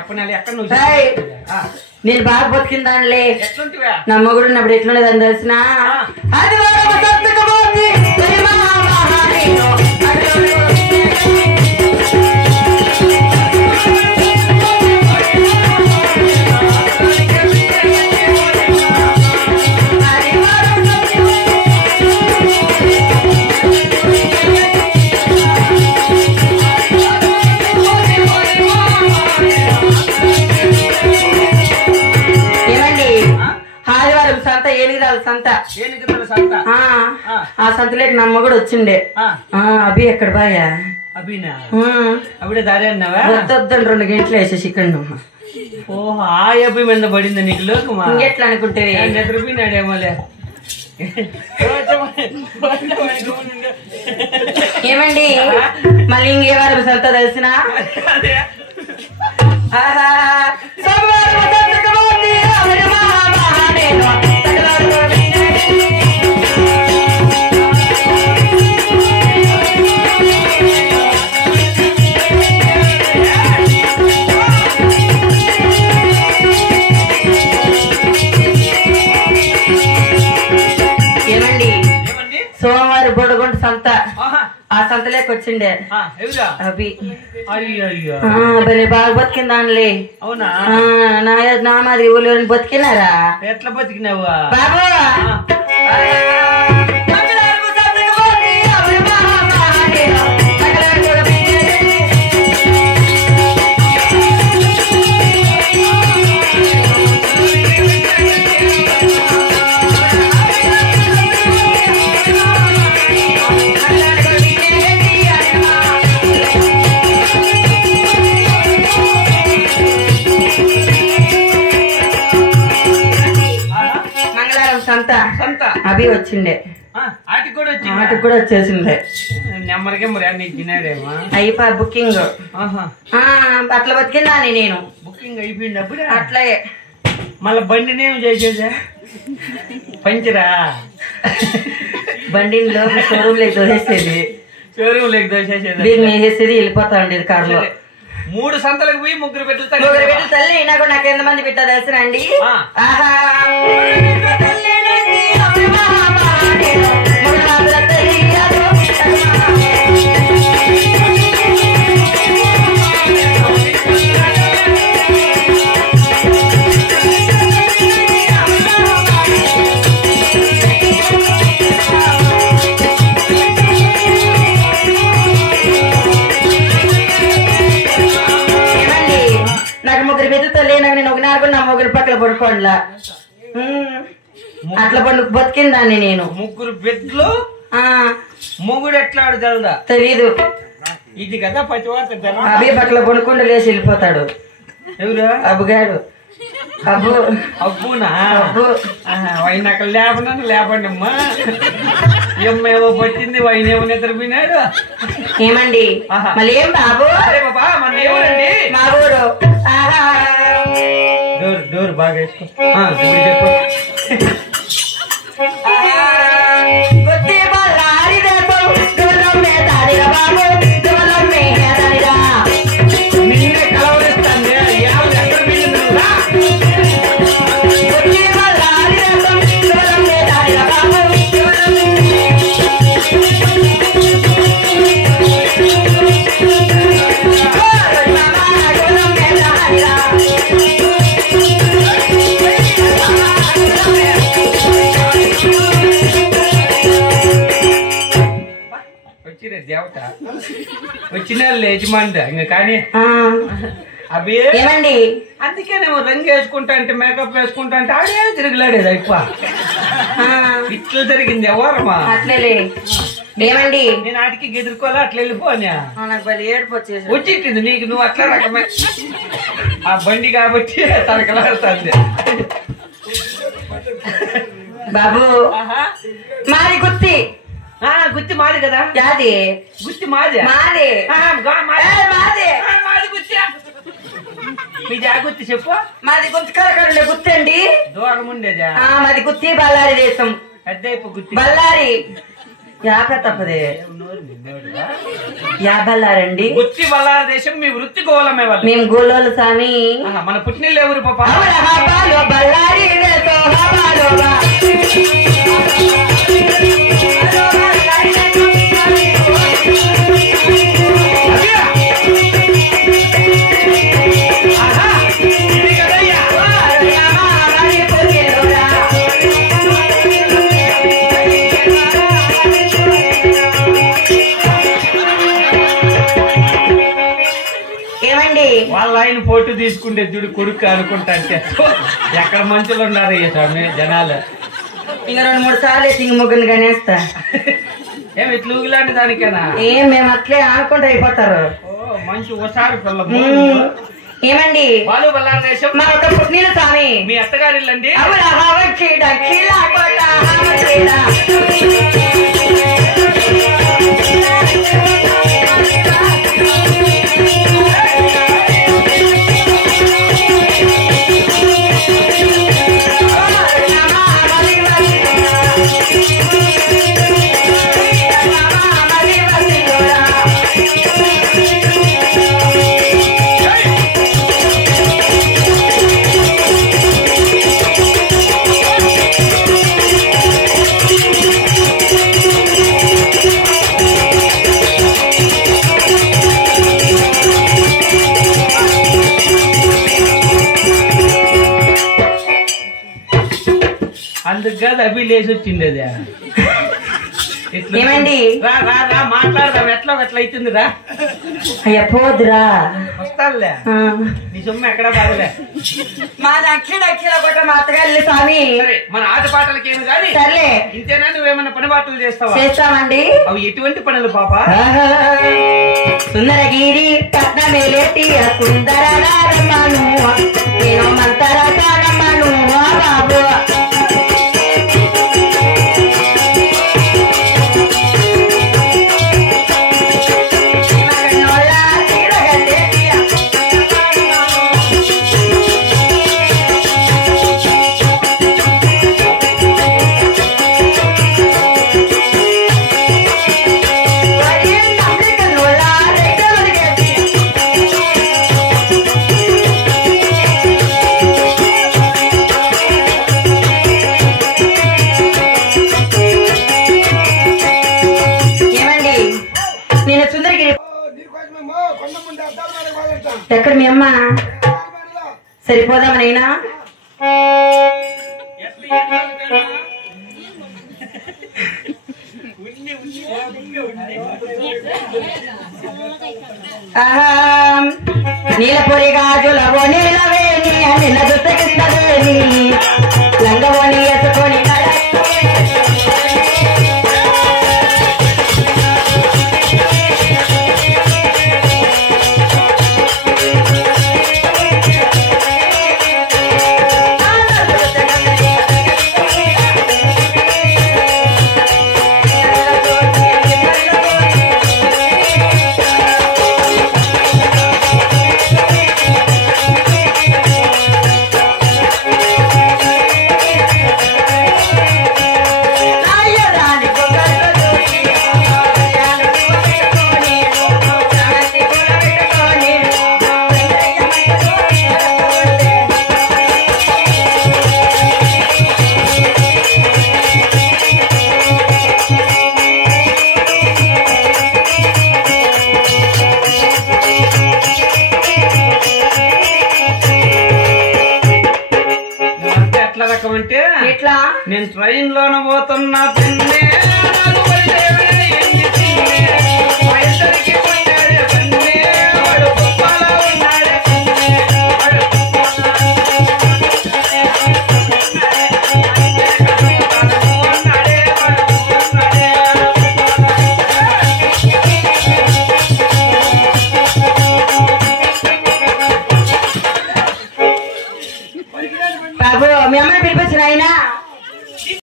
అప్పనాలి ఎక్కడ నువ్వు నేను బాగా బతికిందానిలే. ఎట్లుంటివా? నా మొగుడు ఉన్నప్పుడు ఎట్లుండదని తెలిసిన ఆ సంతలోకి నా మొగుడు వచ్చిండే. అభి ఎక్కడ బాయా? అభినా అవిడే దారి అన్నావా? వద్దని 2 గంటలు వేసేసి ఇక్కడ. ఓహో, ఆ అభి మీద పడింది నీకు లోకమా? ఎట్లా అనుకుంటే నిద్రపోయినాడేమోలే. ఏమండి మళ్ళీ ఇంకే వారం సంత తెలిసిన సోమవారం బొడగొండ సంత. ఆ సంతలోకి వచ్చిండే అభి. భలే బాగా బతికిందానిలే. అవునా? నా మాది ఊళ్ళో బతికినారా? ఎట్లా బతికినావు బాబు? అభి వచ్చిండే. ఆటికి కూడా వచ్చేసిండే. నెమ్మరికే మరి నీకు తినాడేమో. అయిపో బుకింగ్. అట్లా బతికిందా నేను? బుకింగ్ అయిపోయింది అప్పుడు. అట్లే మళ్ళా బండినేం చేసేదా? పంచరా బండిలో షోరూమ్ లేక దోసేసేది. షోరూమ్ లేక దోసేసేది. వేసేది వెళ్ళిపోతా ఉండేది కారులో. 3 సంతలకు పోయి 3 బిడ్డలు తల్లి అయినా కూడా నాకు ఎంతమంది బిడ్డ తెలుసునండి. నాకు 3 బిడ్డలతో లేనా నేను 1 నా 3 పక్కల పడుకోండిలా. అట్లా బతికిందాన్ని నేను. 3 బిడ్డలు మొగుడు ఎట్లా ఆడుదా తెలీదు. ఇది కదా పచ్చివార్త. అభి పక్కల పడుకుండా లేచి వెళ్ళిపోతాడు. ఎవరు? అబ్బుగాడు. అబ్బు అబ్బునా? వైన్ అక్కడ లేపండి అమ్మా. ఏమేమో పట్టింది, వైన్ ఏమో నిద్రపోయినాడు. ఏమండి మళ్ళీ ఏం బాబు? అరే బాబా మన ఏమోనండి మా ఊరు. డోర్ బాగా వేసుకో. చెప్పు. నిన్నే కలవరిస్తాను. ఎక్కడ పిల్లింది దేవత వచ్చిన యజమాని ఇంకా. కానీ అవి ఏమండి అందుకేనేమో రంగు వేసుకుంటా అంటే మేకప్ వేసుకుంటా అంటే ఆడే తిరుగులాడేది అయిపో. ఇట్లా జరిగింది ఎవరమ్మా? అట్లే ఏమండి నేను ఆటికి ఎదుర్కోవాలా అట్లా వెళ్ళిపోనా? ఏడుపు వచ్చేసి వచ్చింది నీకు. నువ్వు అట్లా రకమే ఆ బండి కాబట్టి తనకలాడుతుంది. బాబు మాది గుత్తి. గుత్తి మాది కదా? యాది గుత్తి మాది. మాది మీ జాగుత్తి చెప్పు. మాది గుంతకలకరుండే గుత్తి అండి. దూరం ఉండేదా? మాది గుత్తి బళ్ళారి దేశం. పెద్ద గుత్తి బళ్ళారి. యాభై తప్పదే యాభల్లారండి వృత్తి బల్లార దేశం మీ వృత్తి గోళమే వాళ్ళు మేము గోలోలు స్వామి మన పుట్టినిల్లు ఎవరు పాప బల్లారి వాళ్ళ ఆయన ఫోటో తీసుకుంటే చూడు కొడుకు అనుకుంటా అంటే ఎక్కడ మంచులు ఉన్నారు అయ్యా స్వామి జనాలు ఇంకా 2-3 సార్లు ఇంక ముగ్గురు కనేస్తా ఏమి ఇట్లా ఊగిలాంటి దానికేనా ఏం మేము అట్లే అనుకుంటూ అయిపోతారు మంచి ఒకసారి పిల్ల ఏమండి వాళ్ళు బల్లార దేశం మా ఒక పుట్టిన స్వామి మీ అత్తగారి ఇల్లండి అందుకు కాదు అభి లేచి వచ్చింది అది ఏమండి రా రా రా మాట్లాడదాం ఎట్లా అవుతుంది రా అయ్యా పోదురా వస్తానులే నీ సొమ్ము ఎక్కడా బాగలే మాది అఖిల కొట్ట మా అత్తగారి స్వామి సరే మన ఆట పాటలకి ఏమి కానీ సర్లే ఇంతేనా నువ్వేమన్నా పని బాటలు చేస్తావా చేస్తామండి అవి ఎటువంటి పనులు పాప సుందరగిరి పట్నమేలేటి సుందరమ్మను నేను మంతర కానమ్మను బాబు ఎక్కడ మీ అమ్మ సరిపోదామనైనా నీలపొరి గాజులవో నీలవేణి నిన్న దుస్తకిస్తవేణి లంగవోని ఎత్తుకొని ఎట్లా రకం అంటే ఎట్లా నేను ట్రైన్ లోన పోతున్నా పిన్ని